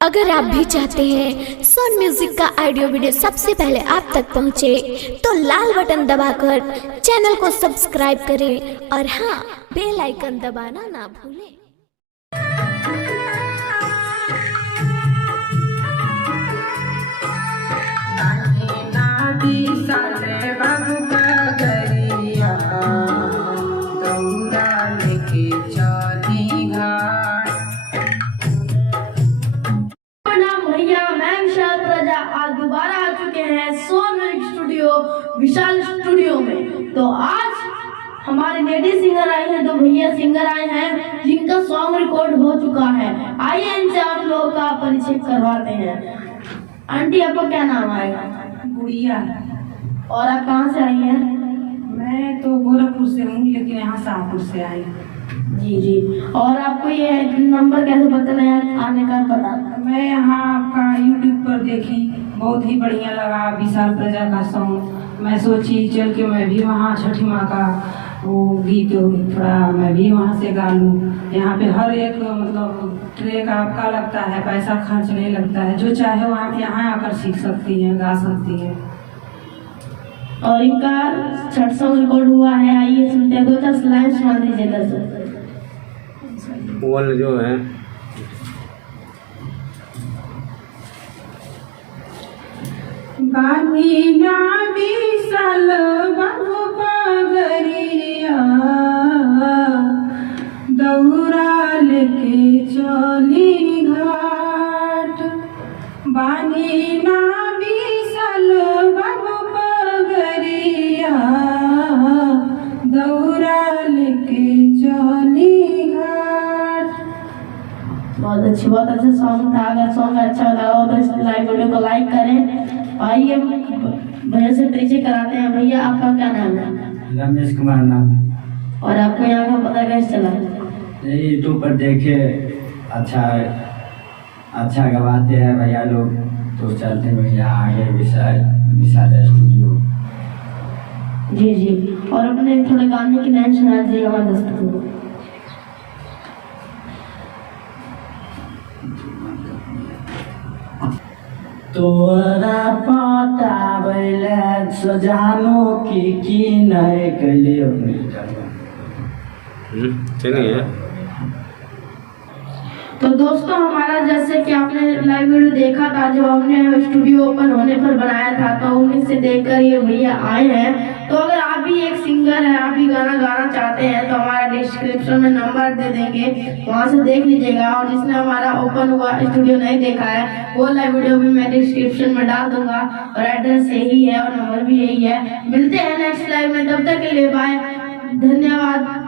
अगर आप भी चाहते हैं सोन म्यूजिक का ऑडियो वीडियो सबसे पहले आप तक पहुंचे, तो लाल बटन दबाकर चैनल को सब्सक्राइब करें और हाँ, बेल आइकन दबाना ना भूलें। आज दोबारा आ चुके हैं सोन स्टूडियो विशाल स्टूडियो में। तो आज हमारे लेडी सिंगर आए हैं, दो भैया सिंगर आए हैं जिनका सॉन्ग रिकॉर्ड हो चुका है। आइए इनसे आप लोगों का परिचय करवाते हैं। आंटी, आपका क्या नाम आएगा? गुड़िया। और आप कहाँ से आई हैं? मैं तो गोरखपुर से हूँ, लेकिन यहाँ शाहपुर से आई। जी जी। और आपको ये नंबर कैसे पता लगा आने का? पता मैं यहाँ आपका यूट्यूब पर देखी, बहुत ही बढ़िया लगा विशाल प्रजा का सॉन्ग। मैं सोची चल के मैं भी वहाँ छठी माँ का वो गीत थोड़ा मैं भी वहाँ से गा लूँ। यहाँ पे हर एक मतलब ट्रैक आपका लगता है, पैसा खर्च नहीं लगता है। जो चाहे वो आप यहाँ आकर सीख सकती हैं, गा सकती हैं। और इनका छठ सॉन्ग रिकॉर्ड हुआ है। आइए सुनते हैं, 2-4 लाइन सुना दीजिए दर्शक। बोल जो है बानी ना विशाल बाबू पगरिया, दौरा लेके चली घाट। बानी ना विशाल बाबू पगरिया, दौरा लेके चली घाट। बहुत अच्छा सॉन्ग था। अगर सॉन्ग अच्छा लगा तो इस लाइव वीडियो को लाइक करें। आइए भैया से परिचय कराते हैं। भैया, आपका क्या नाम है? रमेश कुमार नाम। और आपको यहाँ का पता कैसे चला? यूट्यूब पर देखे, अच्छा गवाते हैं भैया लोग, तो चलते भैया आगे विशाल स्टूडियो। जी जी। और अपने थोड़े गाने की लाइन सुना दीजिए हमारे दोस्तों को। तोरा पटावैले सजानो की नहीं कलियो चलिए। तो दोस्तों, हमारा जैसे कि आपने लाइव वीडियो देखा था, जो हमने स्टूडियो ओपन होने पर बनाया था, तो उन्हीं से देखकर ये भैया आए हैं। तो अगर आप भी एक सिंगर हैं, आप भी गाना गाना चाहते हैं, तो हमारा डिस्क्रिप्शन में नंबर दे देंगे, वहां से देख लीजिएगा। और जिसने हमारा ओपन हुआ स्टूडियो नहीं देखा है, वो लाइव वीडियो भी मैं डिस्क्रिप्शन में डाल दूंगा। और एड्रेस यही है और नंबर भी यही है। मिलते हैं नेक्स्ट लाइव में, तब तक के लिए बाय, धन्यवाद।